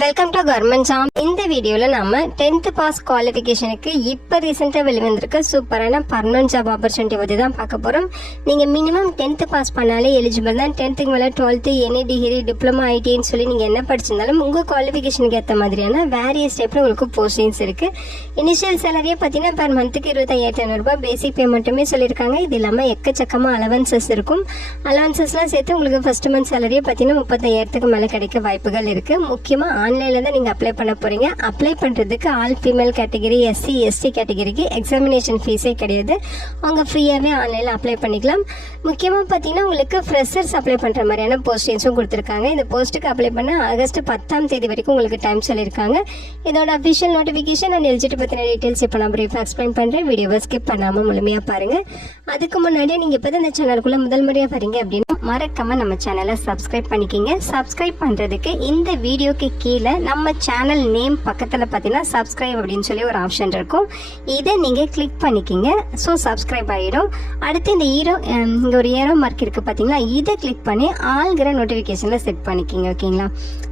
Welcome to government job. இந்த வீடியோவில் நம்ம 10th பாஸ் குவாலிஃபிகேஷனுக்கு இப்போ ரீசெண்டாக வெளிவந்திருக்க சூப்பரான பர்மனன்ட் ஜாப் ஆப்பர்ச்சுனிட்டி பற்றி தான் பார்க்க போகிறோம். நீங்கள் மினிமம் 10th பாஸ் பண்ணாலே எலிஜிபிள் தான். 10th மேலே 12th எனி டிகிரி டிப்ளமா ஐடின்னு சொல்லி நீங்கள் என்ன படிச்சிருந்தாலும் உங்கள் குவாலிஃபிகேஷனுக்கு ஏற்ற மாதிரியான வேரியஸ் டைப்பில் உங்களுக்கு போஸ்டிங்ஸ் இருக்குது. இனிஷியல் சேலரியே பார்த்தீங்கன்னா பெர் மந்த்துக்கு 25,500 பேசிக் பேமெண்ட்டுமே சொல்லியிருக்காங்க. இது இல்லாமல் எக்கச்சக்கமாக அலவன்சஸ் இருக்கும். அலவன்சஸ்லாம் சேர்த்து உங்களுக்கு ஃபர்ஸ்ட் மந்த் சேலரியே பார்த்தீங்கன்னா 35,000க்கு மேலே கிடைக்க வாய்ப்புகள் இருக்குது. முக்கியமாக ஆன்லைனில் தான் நீங்கள் அப்ளை பண்ண போகிறீங்க. அப்ளை பண்ணுறதுக்கு all female category, SC ST கேட்டகிரிக்கு எக்ஸாமினேஷன் ஃபீஸே கிடையாது. அவங்க ஃப்ரீயாகவே ஆன்லைனில் அப்ளை பண்ணிக்கலாம். முக்கியமாக பார்த்தீங்கன்னா உங்களுக்கு ஃப்ரெஷர்ஸ் அப்ளை பண்ணுற மாதிரியான போஸ்டிங்ஸும் கொடுத்துருக்காங்க. இந்த போஸ்ட்டுக்கு அப்ளை பண்ண ஆகஸ்ட் 10 வரைக்கும் உங்களுக்கு டைம் சொல்லியிருக்காங்க. இதோட அஃபிஷியல் நோட்டிஃபிகேஷன் அண்ட் எலிஜிபிலிட்டி பற்றின டீட்டெயில்ஸ் இப்போ நான் ப்ரீஃபாக எக்ஸ்பிளைன் பண்ணுறேன். வீடியோவை ஸ்கிப் பண்ணாமல் முழுமையாக பாருங்கள். அதுக்கு முன்னாடியே நீங்கள் இப்போ தான் இந்த சேனலுக்குள்ளே முதல் முறையாக வரீங்க அப்படின்னா மறக்காம நம்ம சேனலை சப்ஸ்கிரைப் பண்ணிக்கிங்க. சப்ஸ்கிரைப் பண்ணுறதுக்கு இந்த வீடியோக்கு கீழே நம்ம சேனல் நேம் பக்கத்தில் பார்த்தீங்கன்னா சப்ஸ்கிரைப் அப்படின்னு சொல்லி ஒரு ஆப்ஷன் இருக்கும். இதை நீங்கள் கிளிக் பண்ணிக்கிங்க. ஸோ சப்ஸ்கிரைப் ஆகிடும். அடுத்து இந்த இங்கே ஒரு ஏரோ மார்க் இருக்குது பார்த்தீங்களா, இதை கிளிக் பண்ணி ஆல்கிற நோட்டிஃபிகேஷனில் செட் பண்ணிக்கிங்க. ஓகேங்களா?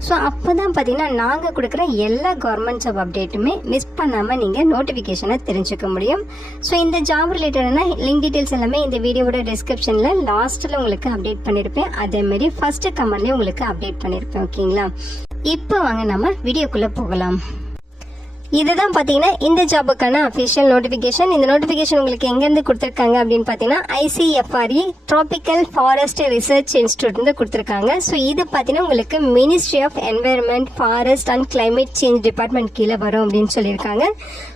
ஸோ அப்போ தான் பார்த்தீங்கன்னா நாங்கள் கொடுக்குற எல்லா கவர்மெண்ட் ஜாப் அப்டேட்டுமே மிஸ் பண்ணாமல் நீங்கள் நோட்டிஃபிகேஷனை தெரிஞ்சுக்க முடியும். ஸோ இந்த ஜாப் ரிலேட்டடான லிங்க் டீட்டெயில்ஸ் எல்லாமே இந்த வீடியோவோட டிஸ்கிரிப்ஷனில் லாஸ்ட்டில் உங்களுக்கு அப்டேட் பண்ணியிருப்பேன். அதேமாரி ஃபர்ஸ்ட் கமெண்ட்லேயும் உங்களுக்கு அப்டேட் பண்ணியிருப்பேன். ஓகேங்களா? இப்போ வாங்க நம்ம வீடியோக்குள்ளே போகலாம். இதுதான் பார்த்தீங்கன்னா இந்த ஜாபுக்கான அஃபிஷியல் நோட்டிஃபிகேஷன். இந்த நோட்டிஃபிகேஷன் உங்களுக்கு எங்கேருந்து கொடுத்துருக்காங்க அப்படின்னு பார்த்தீங்கன்னா ICFRE ட்ராபிக்கல் ஃபாரஸ்ட் ரிசர்ச் இன்ஸ்டியூட்லேருந்து கொடுத்துருக்காங்க. ஸோ இது பார்த்தீங்கன்னா உங்களுக்கு ministry of environment, forest and climate change department கீழே வரும் அப்படின்னு சொல்லியிருக்காங்க.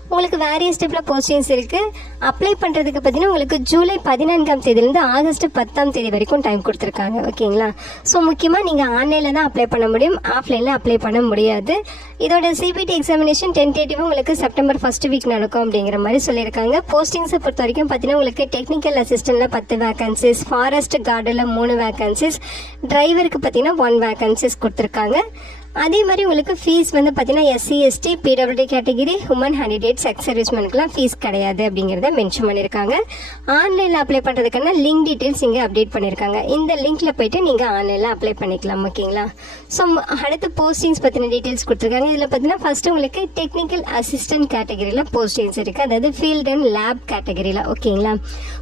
உங்களுக்கு வேரியஸ் டைப்பில் போஸ்டிங்ஸ் இருக்குது. அப்ளை பண்ணுறதுக்கு பார்த்தீங்கன்னா உங்களுக்கு ஜூலை 14 ஆகஸ்ட் 10 வரைக்கும் டைம் கொடுத்துருக்காங்க. ஓகேங்களா? ஸோ முக்கியமாக நீங்கள் ஆன்லைனில் தான் அப்ளை பண்ண முடியும், ஆஃப்லைனில் அப்ளை பண்ண முடியாது. இதோட CPT எக்ஸாமினேஷன் டென்டேட்டிவாக உங்களுக்கு செப்டம்பர் ஃபர்ஸ்ட் வீக் நடக்கும் அப்படிங்கிற மாதிரி சொல்லியிருக்காங்க. போஸ்டிங்ஸை பொறுத்த வரைக்கும் பார்த்தீங்கன்னா உங்களுக்கு டெக்னிக்கல் அசிஸ்டண்ட்டில் 10 வேகன்சிஸ், ஃபாரஸ்ட் கார்டில் 3 வேகன்சிஸ், டிரைவருக்கு பார்த்தீங்கன்னா 1 வேகன்சிஸ் கொடுத்துருக்காங்க. அதே மாதிரி உங்களுக்கு ஃபீஸ் வந்து பார்த்தீங்கன்னா SC ST PWD category, woman candidates, ex சர்வீஸ்மேனுக்குலாம் ஃபீஸ் கிடையாது அப்படிங்கிறத மென்ஷன் பண்ணியிருக்காங்க. ஆன்லைனில் அப்ளை பண்ணுறதுக்கான லிங்க் டீட்டெயில்ஸ் இங்கே அப்டேட் பண்ணியிருக்காங்க. இந்த லிங்க்கில் போய்ட்டு நீங்கள் ஆன்லைனில் அப்ளை பண்ணிக்கலாம். ஓகேங்களா? ஸோ அடுத்து போஸ்டிங்ஸ் பற்றின டீட்டெயில்ஸ் கொடுத்துருக்காங்க. இதில் பார்த்தீங்கன்னா ஃபஸ்ட்டு உங்களுக்கு டெக்னிக்கல் அசிஸ்டன்ட் கேட்டகிரியில் போஸ்டிங்ஸ் இருக்குது, அதாவது ஃபீல்ட் அண்ட் லேப் கேட்டகிரியில். ஓகேங்களா?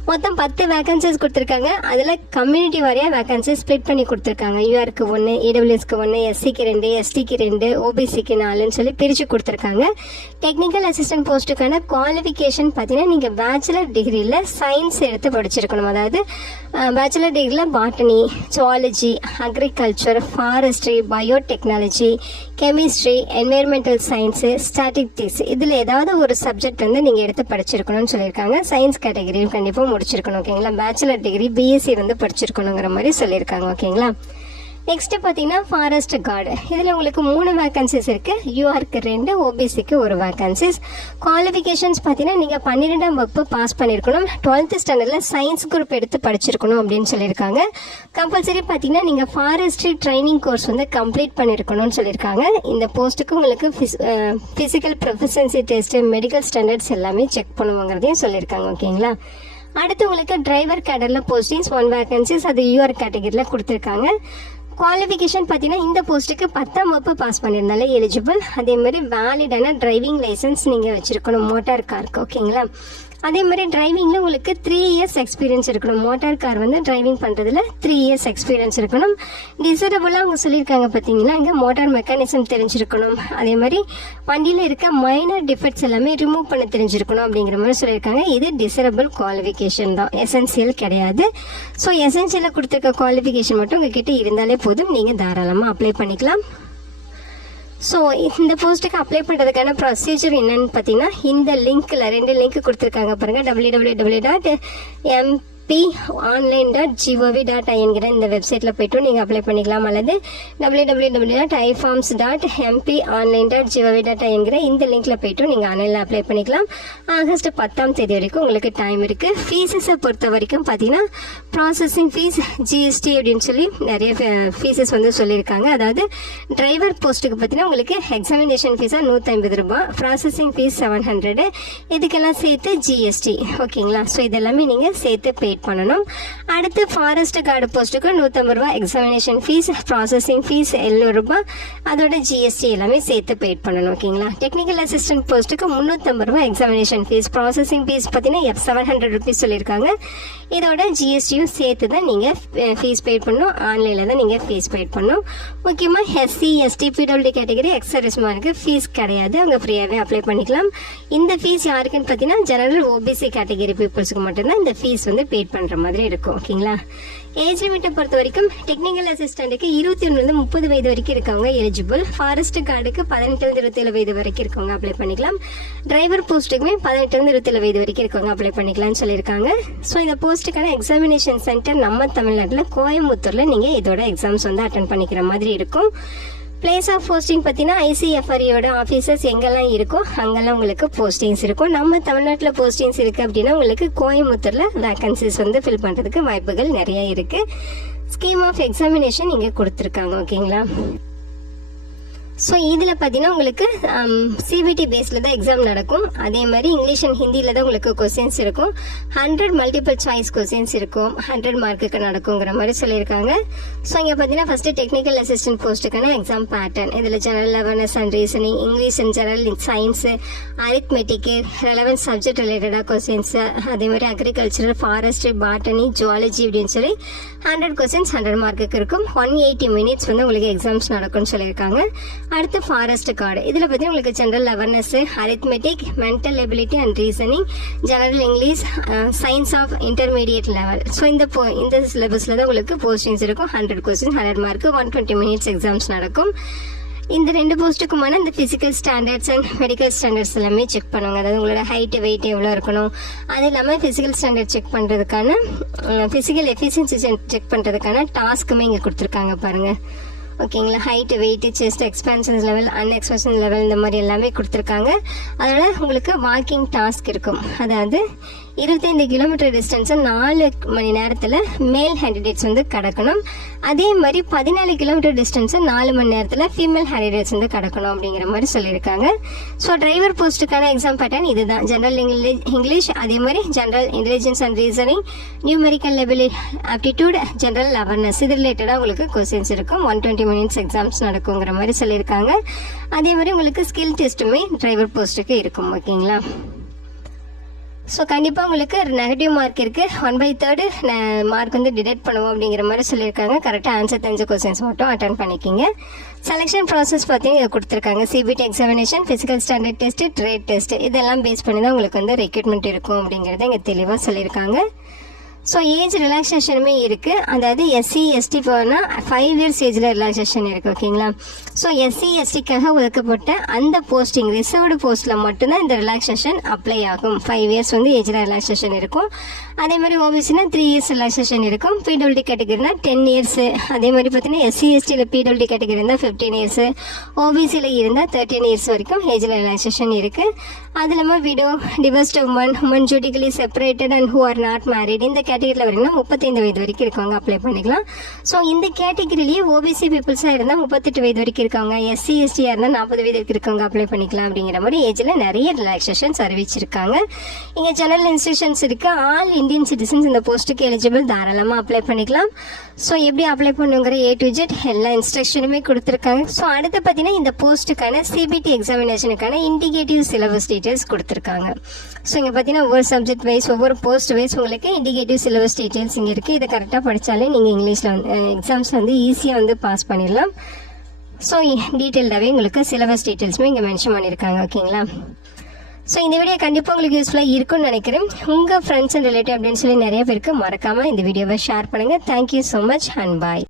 மொத்தம் 10 வேகன்சிஸ் கொடுத்துருக்காங்க. அதில் கம்யூனிட்டி வாரியாக வேகன்சிஸ் ஸ்ப்ளிட் பண்ணி கொடுத்துருக்காங்க. URக்கு 1, EWSக்கு 1, SCக்கு 2, STக்கு 2, OBCக்கு 4ன்னு சொல்லி பிரித்து கொடுத்துருக்காங்க. டெக்னிக்கல் அசிஸ்டன்ட் போஸ்ட்டுக்கான குவாலிஃபிகேஷன் பார்த்தீங்கன்னா நீங்கள் பேச்சுலர் டிகிரியில் சயின்ஸ் எடுத்து படிச்சிருக்கணும். அதாவது பேச்சுலர் டிகிரியில் botany, zoology, agriculture, forestry, biotechnology, chemistry, environmental science, statistics இதில் ஏதாவது ஒரு சப்ஜெக்ட் வந்து நீங்கள் எடுத்து படிச்சிருக்கணும்னு சொல்லியிருக்காங்க. சயின்ஸ் கேட்டகரியும் கண்டிப்பாக முடிச்சிருக்கணும். ஓகேங்களா? பேச்சுலர் டிகிரி BSc வந்து படிச்சிருக்கணுங்கிற மாதிரி சொல்லியிருக்காங்க. ஓகேங்களா? நெக்ஸ்ட் பார்த்தீங்கன்னா ஃபாரஸ்ட் கார்டு. இதில் உங்களுக்கு 3 வேகன்சிஸ் இருக்குது. URக்கு 2, OBCக்கு 1 வேகன்சிஸ். குவாலிஃபிகேஷன்ஸ் பார்த்தீங்கன்னா நீங்கள் 12ஆம் வகுப்பு பாஸ் பண்ணியிருக்கணும், 12th ஸ்டாண்டர்டில் சயின்ஸ் குரூப் எடுத்து படிச்சிருக்கணும் அப்படின்னு சொல்லியிருக்காங்க. கம்பல்சரி பார்த்தீங்கன்னா நீங்கள் ஃபாரஸ்ட்ரி ட்ரைனிங் கோர்ஸ் வந்து கம்ப்ளீட் பண்ணியிருக்கணும்னு சொல்லியிருக்காங்க. இந்த போஸ்ட்டுக்கு உங்களுக்கு physical proficiency test, medical standards எல்லாமே செக் பண்ணுவாங்கிறதையும் சொல்லியிருக்காங்க. ஓகேங்களா? அடுத்து உங்களுக்கு டிரைவர் கேடரில் போஸ்டிங்ஸ் 1 வேகன்சிஸ், அது UR கேட்டகரியில் கொடுத்துருக்காங்க. குவாலிஃபிகேஷன் பார்த்தீங்கன்னா இந்த போஸ்ட்டுக்கு 10ஆம் வகுப்பு பாஸ் பண்ணியிருந்தாலே எலிஜிபிள். அதே மாதிரி வேலிடான டிரைவிங் லைசன்ஸ் நீங்கள் வச்சுருக்கணும் மோட்டார் காருக்கு. ஓகேங்களா? அதே மாதிரி டிரைவிங்கில் உங்களுக்கு 3 இயர்ஸ் எக்ஸ்பீரியன்ஸ் இருக்கணும். மோட்டார் கார் வந்து டிரைவிங் பண்ணுறதுல 3 இயர்ஸ் எக்ஸ்பீரியன்ஸ் இருக்கணும். டிசரபிளாக அவங்க சொல்லியிருக்காங்க பார்த்தீங்களா, இங்கே மோட்டார் மெக்கானிசம் தெரிஞ்சிருக்கணும். அதே மாதிரி வண்டியில் இருக்க மைனர் டிஃபெக்ட்ஸ் எல்லாமே ரிமூவ் பண்ண தெரிஞ்சிருக்கணும் அப்படிங்கிற மாதிரி சொல்லியிருக்காங்க. இது டிசரபிள் குவாலிஃபிகேஷன் தான், எசென்சியல் கிடையாது. ஸோ எசென்சியலாக கொடுத்துருக்க குவாலிஃபிகேஷன் மட்டும் உங்ககிட்ட இருந்தாலே போதும், நீங்கள் தாராளமாக அப்ளை பண்ணிக்கலாம். ஸோ இந்த போஸ்ட்டுக்கு அப்ளை பண்ணுறதுக்கான ப்ரொசீஜர் என்னன்னு பார்த்தீங்கன்னா இந்த லிங்க்கில் 2 லிங்க் கொடுத்துருக்காங்க பாருங்கள். www.mponline.gov.in இந்த வெப்சைட்டில் போய்ட்டு நீங்கள் அப்ளை பண்ணிக்கலாம். அல்லது www.iforms.mponline.gov.in இந்த லிங்க்கில் போய்ட்டு நீங்கள் ஆன்லைனில் அப்ளை பண்ணிக்கலாம். ஆகஸ்ட் 10 வரைக்கும் உங்களுக்கு டைம் இருக்குது. ஃபீஸஸை பொறுத்த வரைக்கும் பார்த்தீங்கன்னா ப்ராசஸிங் ஃபீஸ், GST அப்படின்னு சொல்லி நிறைய ஃபீஸஸ் வந்து சொல்லியிருக்காங்க. அதாவது டிரைவர் போஸ்ட்டுக்கு பார்த்தீங்கன்னா உங்களுக்கு எக்ஸாமினேஷன் ஃபீஸாக 150 ரூபாய், ப்ராசஸிங் ஃபீஸ் 700, இதுக்கெல்லாம் சேர்த்து GST. ஓகேங்களா? ஸோ இதெல்லாமே நீங்கள் சேர்த்து பே பெய்ட் பண்ணணும். அடுத்து ஃபாரஸ்ட் கார்டு போஸ்ட்டுக்கு 150 ரூபா எக்ஸாமினேஷன் ஃபீஸ், ப்ராசஸிங் ஃபீஸ் 700 ரூபாய், அதோட ஜிஎஸ்டி எல்லாமே சேர்த்து பெய்ட் பண்ணணும். ஓகேங்களா. டெக்னிக்கல் அசிஸ்டன்ட் போஸ்ட்டுக்கு 350 ரூபா எக்ஸாமினேஷன் ஃபீஸ், ப்ராசஸிங் ஃபீஸ் பார்த்தீங்கன்னா 700 ருபீஸ் சொல்லியிருக்காங்க. இதோட ஜிஎஸ்டியும் சேர்த்து தான் நீங்கள் ஃபீஸ் பெய்ட் பண்ணணும். ஆன்லைனில் தான் நீங்கள் ஃபீஸ் பெய்ட் பண்ணணும். முக்கியமாக எஸ்சி எஸ்டி பிடபிள்யூடி கேட்டகரி எக்ஸர்விஸ்மானுக்கு ஃபீஸ் கிடையாது, அவங்க ஃப்ரீயாகவே அப்ளை பண்ணிக்கலாம். இந்த ஃபீஸ் யாருக்குன்னு பார்த்தீங்கன்னா ஜெனரல் ஓபிசி கேட்டகரி பீப்புள்ஸுக்கு மட்டும்தான் இந்த ஃபீஸ் வந்து பெய்ட் பண்ணுற மாதிரி இருக்கும். ஓகேங்களா. ஏஜ் லிமிட்டை பொறுத்த வரைக்கும் டெக்னிக்கல் அசிஸ்டண்ட்டுக்கு 21 30 வயது வரைக்கும் இருக்கவங்க எலிஜிபிள். ஃபாரஸ்ட் கார்டுக்கு 18 27 வயது வரைக்கும் இருக்கவங்க அப்ளை பண்ணிக்கலாம். டிரைவர் போஸ்ட்டுக்குமே 18 27 வயது வரைக்கும் இருக்கவங்க அப்ளை பண்ணிக்கலாம்னு சொல்லியிருக்காங்க. ஸோ இந்த போஸ்ட்டுக்கான எக்ஸாமினேஷன் சென்டர் நம்ம தமிழ்நாட்டில் கோயம்புத்தூரில் நீங்கள் இதோட எக்ஸாம்ஸ் வந்து அட்டன் பண்ணிக்கிற மாதிரி இருக்கும். பிளேஸ் ஆஃப் போஸ்டிங் பார்த்தீங்கன்னா ஐசிஎஃப்ஆரியோட ஆஃபீஸர்ஸ் எங்கெல்லாம் இருக்கோ அங்கெல்லாம் உங்களுக்கு போஸ்டிங்ஸ் இருக்கும். நம்ம தமிழ்நாட்டில் போஸ்டிங்ஸ் இருக்குது அப்படின்னா உங்களுக்கு கோயம்புத்தூரில் வேகன்சிஸ் வந்து ஃபில் பண்ணுறதுக்கு வாய்ப்புகள் நிறைய இருக்குது. ஸ்கீம் ஆஃப் எக்ஸாமினேஷன் இங்கே கொடுத்துருக்காங்க. ஓகேங்களா. ஸோ இதில் பார்த்தீங்கன்னா உங்களுக்கு சிபிடி பேஸில் தான் எக்ஸாம் நடக்கும். அதே மாதிரி இங்கிலீஷ் அண்ட் ஹிந்தியில் தான் உங்களுக்கு கொஸ்டின்ஸ் இருக்கும். 100 மல்டிபிள் சாய்ஸ் கொஸ்டின்ஸ் இருக்கும். 100 மார்க்குக்கு நடக்குங்கிற மாதிரி சொல்லியிருக்காங்க. ஸோ இங்கே பார்த்தீங்கன்னா ஃபஸ்ட்டு டெக்னிக்கல் அசிஸ்டன்ட் போஸ்ட்டுக்கான எக்ஸாம் பேட்டர்ன். இதில் general awareness and reasoning, English and general science, arithmetic, relevant subject ரிலேட்டடாக கொஸ்டின்ஸு, அதே மாதிரி அக்ரிகல்ச்சர், ஃபாரஸ்ட்ரி, பாட்டனி, ஜுவாலஜி அப்படின்னு சொல்லி 100 கொஸ்டின்ஸ் 100 மார்க்குக்கு இருக்கும். 180 மினிட்ஸ் வந்து உங்களுக்கு எக்ஸாம்ஸ் நடக்கும்னு சொல்லியிருக்காங்க. அடுத்து ஃபாரஸ்ட் கார்டு. இதில் பார்த்தீங்கன்னா உங்களுக்கு general awareness, arithmetic, mental ability and reasoning, general English, science of intermediate level. So இந்த சிலபஸில் தான் உங்களுக்கு போஸ்டிங்ஸ் இருக்கும். 100 கொஸ்டின் 100 மார்க்கு, 120 மினிட்ஸ் எக்ஸாம்ஸ் நடக்கும். இந்த 2 போஸ்ட்டுக்குமான இந்த physical standards and medical standards எல்லாமே செக் பண்ணுவாங்க. அதாவது உங்களோட ஹைட்டு வெயிட் எவ்வளோ இருக்கணும், அது இல்லாமல் ஃபிசிக்கல் ஸ்டாண்டர்ட் செக் பண்ணுறதுக்கான ஃபிசிக்கல் எஃபிஷியன்சி செக் பண்ணுறதுக்கான டாஸ்க்குமே இங்கே கொடுத்துருக்காங்க பாருங்கள். ஓகேங்களா. Height weight chest expansions level unexpansion level இந்த மாதிரி எல்லாமே கொடுத்துருக்காங்க. அதோட உங்களுக்கு வாக்கிங் டாஸ்க் இருக்கும். அதாவது 25 கிலோமீட்டர் டிஸ்டன்ஸை 4 மணி நேரத்தில் மேல் கேண்டிடேட்ஸ் வந்து கடக்கணும். அதே மாதிரி 14 கிலோமீட்டர் டிஸ்டன்ஸை 4 மணி நேரத்தில் ஃபீமேல் கேண்டிடேட்ஸ் வந்து கடக்கணும் அப்படிங்கிற மாதிரி சொல்லியிருக்காங்க. ஸோ டிரைவர் போஸ்ட்டுக்கான எக்ஸாம் பேட்டர்ன் இதுதான். ஜெனரல் இங்கிலீஷ், அதே மாதிரி general intelligence and reasoning, numerical aptitude, general awareness, இது ரிலேட்டடாக உங்களுக்கு கொஸ்டின்ஸ் இருக்கும். 120 மினிட்ஸ் எக்ஸாம்ஸ் நடக்குங்கிற மாதிரி சொல்லியிருக்காங்க. அதே மாதிரி உங்களுக்கு ஸ்கில் டெஸ்ட்டுமே டிரைவர் போஸ்ட்டுக்கு இருக்கும். ஓகேங்களா. ஸோ கண்டிப்பாக உங்களுக்கு நெகட்டிவ் மார்க் இருக்குது. 1/3 மார்க் வந்து டிடெக்ட் பண்ணுவோம் அப்படிங்கிற மாதிரி சொல்லியிருக்காங்க. கரெக்டாக ஆன்சர் தெரிஞ்ச கொஸ்டின்ஸ் மட்டும் அட்டன் பண்ணிக்கிங்க. செலெக்ஷன் ப்ராசஸ் பார்த்தீங்கன்னா கொடுத்துருக்காங்க. CBT examination, physical standard test, trade test, இதெல்லாம் பேஸ் பண்ணி தான் உங்களுக்கு வந்து ரெக்ரூட்மெண்ட் இருக்கும் அப்படிங்கிறத இங்கே தெளிவாக சொல்லியிருக்காங்க. ஸோ ஏஜ் ரிலாக்ஸேஷனுமே இருக்குது. அதாவது எஸ்சி எஸ்டி போனால் 5 இயர்ஸ் ஏஜில் ரிலாக்ஸேஷன் இருக்குது. ஓகேங்களா. ஸோ எஸ்சி எஸ்டிக்காக ஒதுக்கப்பட்ட அந்த போஸ்டிங் ரிசர்வ்டு போஸ்ட்டில் மட்டும்தான் இந்த ரிலாக்ஸேஷன் அப்ளை ஆகும். 5 இயர்ஸ் வந்து ஏஜில் ரிலாக்ஸேஷன் இருக்கும். அதே மாதிரி ஓபிசினா 3 இயர்ஸ் ரிலாக்ஸேஷன் இருக்கும். பிடபிள்யூடி கேட்டகரினா 10 இயர்ஸ். அதே மாதிரி பார்த்தீங்கன்னா எஸ்சி எஸ்டியில் பிடபிள்யூடி கேட்டகரி இருந்தால் 15 இயர்ஸ், ஓபிசியில் இருந்தால் 13 இயர்ஸ் வரைக்கும் ஏஜில் ரிலாக்ஸேஷன் இருக்குது. அது இல்லாமல் widow, divorced woman judicially separated and who are not married, இந்த கேட்டகரியில் வரீங்கன்னா 35 வயது வரைக்கும் இருக்கவங்க அப்ளை பண்ணிக்கலாம். ஸோ இந்த கேட்டகரிலேயே ஓபிசி பீப்புள்ஸாக இருந்தால் 38 வயது வரைக்கும் இருக்கவங்க, எஸ்சி எஸ்டியாக இருந்தால் 40 வயது வரைக்கும் இருக்கவங்க அப்ளை பண்ணிக்கலாம் அப்படிங்கிற மாதிரி ஏஜில் நிறைய ரிலாக்ஸேஷன்ஸ் அறிவிச்சிருக்காங்க. இங்கே ஜெனரல் இன்ஸ்ட்ரக்ஷன்ஸ் இருக்குது. ஆல் இந்தியன் சிட்டிசன்ஸ் இந்த போஸ்ட்டுக்கு எலிஜிபிள், தாராளமாக அப்ளை பண்ணிக்கலாம். ஸோ எப்படி அப்ளை பண்ணுங்கிற A to Z எல்லா இன்ஸ்ட்ரக்ஷனுமே கொடுத்துருக்காங்க. ஸோ அடுத்து பார்த்தீங்கன்னா இந்த போஸ்ட்டுக்கான சிபிடி எக்ஸாமினேஷனுக்கான இண்டிகேட்டிவ் சிலபஸ் டீட்டெயில்ஸ் கொடுத்துருக்காங்க. ஸோ இங்கே பார்த்தீங்கன்னா ஒவ்வொரு சப்ஜெக்ட் வைஸ் ஒவ்வொரு போஸ்ட் வைஸ் உங்களுக்கு இண்டிகேட்டிவ் சிலபஸ் டீட்டெயில்ஸ் இங்கே இருக்குது. இதை கரெக்டாக படித்தாலே நீங்கள் இங்கிலீஷில் வந்து எக்ஸாம்ஸில் வந்து ஈஸியாக வந்து பாஸ் பண்ணிடலாம். ஸோ டீட்டெயில்டாகவே உங்களுக்கு சிலபஸ் டீட்டெயில்ஸுமே இங்கே மென்ஷன் பண்ணியிருக்காங்க. ஓகேங்களா. ஸோ இந்த வீடியோ கண்டிப்பாக உங்களுக்கு யூஸ்ஃபுல்லாக இருக்கும்னு நினைக்கிறேன். உங்கள் ஃப்ரெண்ட்ஸ் அண்ட் ரிலேட்டிவ் அப்படின்னு சொல்லி நிறைய பேருக்கு மறக்காமல் இந்த வீடியோவை ஷேர் பண்ணுங்கள். Thank you so much and bye.